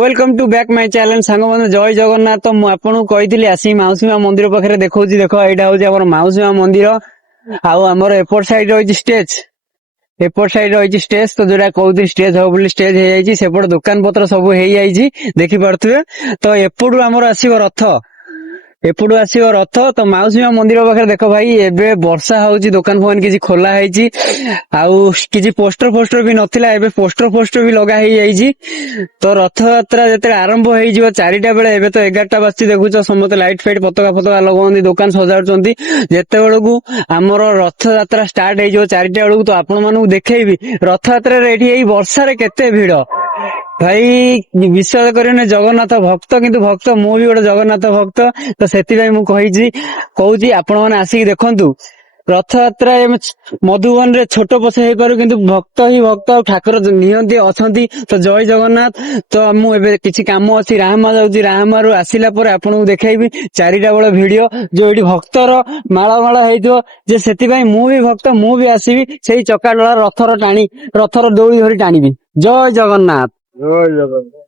Welcome to back my channel सांग बंधु जय जगन्नाथ। तो आपको कही आसी मौसी माँ मंदिर पाखे देखा देख यहाँ हूँ मौसी माँ मंदिर आमर एपट साइड रही स्टेज एपट साइड रही स्टेज तो जोटा कहते स्टेज हम बोली स्टेज हो जाए सेपट दुकान पत्र सब हो जाए देखी पारे। तो एपटू आमर आसो रथ एपटू आसो रथ तो मौसी माँ मंदिर पाखे देख भाई एबे वर्षा होची दुकान फुकान किसी खोला है किसी पोस्टर फोस्टर भी नथिला एबे पोस्टर फोस्टर भी लगा है। तो रथ यात्रा जो आरंभ हो 4टा बेले एबे तो 11टा बाजती देखुच समस्त लाइट फाइट पताका फतका लगाउंदी दुकान सजाउछंती जेते बेलू आमर रथ यात्रा स्टार्ट हो 4टा बेलू तो आपण मानू देखैबी रथ यात्रा रे एठी वर्षा रे केते भीड़ भाई विश्वास करें जगन्नाथ भक्त किंतु भक्त मु भी गोटे जगन्नाथ भक्त तो सेति मु कहूची आपण माने आसिक देखंतु रथ यात्रा मधुबन रे छोट पछे हो पार किंतु भक्त ही भक्त ठाकुर निहंती अछंती। तो जय जगन्नाथ। तो मु एबे किछि काम अछि राहमा जाउची राहमा रु आसिला परे आपनको देखाइबी 4टा बेला वीडियो जो एठी भक्तर माला माला हेइथो जे सेति भाई मु भी भक्त मु भी आसीबी सेही चका डोला रथर टाणी रथर दौड़ी धरी टाणीबी। जय जगन्नाथ। जय जगन्नाथ।